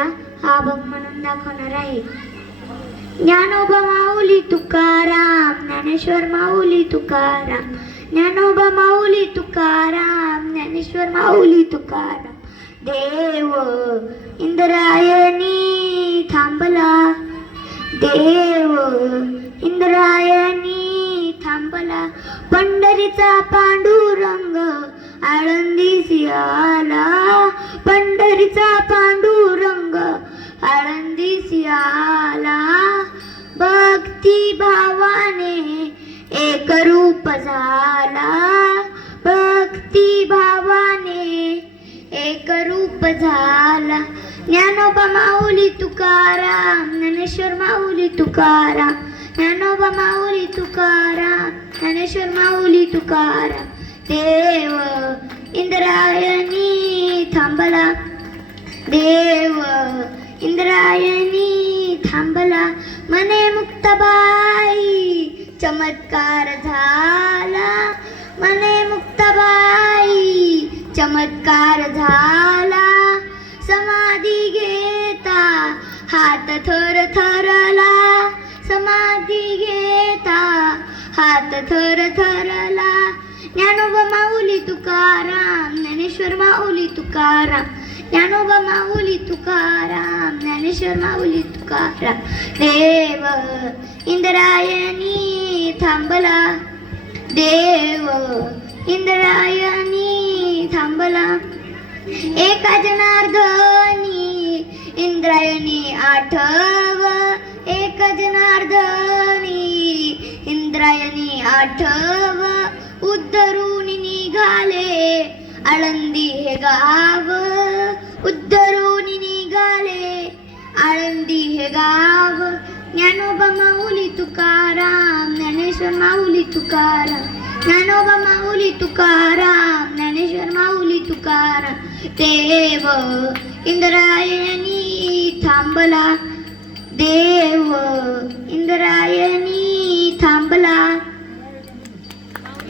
हा अभंग म्हणून दाखवणार आहे. ज्ञानोबा माऊली तुकाराम, ज्ञानेश्वर माऊली तुकाराम, ज्ञानोबा माऊली तुकाराम, ज्ञानेश्वर माऊली तुकाराम. देव इंद्रायणी थांबला, देव इंद्रायणी थांबला, पंढरीचा पांडुरंग आळंदीसी आला, पंढरीचा पांडुरंग आळंदीसी आला. भक्ती भावाने एक रूप झाला, भक्ती भावाने एक रूप झाला. ज्ञानोबा माऊली तुकाराम, ज्ञानेश्वर माऊली तुकाराम, ज्ञानोबा माऊली तुकाराम, ज्ञानेश्वर माऊली तुकाराम. देव इंद्रायणी थांबला, देव इंद्रायणी थांबला, मने मुक्ताबाई चमत्कार झाला, मने मुक्ताबाई चमत्कार झाला. समाधी घेता हात थर थरला, समाधी घेता हात थर थरला. ज्ञानोबा माऊली तुकाराम, ज्ञानेश्वर माऊली तुकाराम, ज्ञानोबा माऊली तुकाराम, ज्ञानेश्वर माऊली तुकाराम. देव इंद्रायणी थांबला, देव इंद्रायणी थांबला. एका जनार्दनी इंद्रायणी आठव, एक जनार्दनी इंद्रायणी आठव. उद्धरून निघाले आळंदी हे गाव, उद्धरून निघाले आळंदी हे गाव. ज्ञानोबा माऊली तुकाराम, ज्ञानेश्वर माऊली तुकाराम, ज्ञानोबा माऊली तुकाराम, ज्ञानेश्वर माऊली तुकाराम. देव इंद्रायणी थांबला, देव इंद्रायणी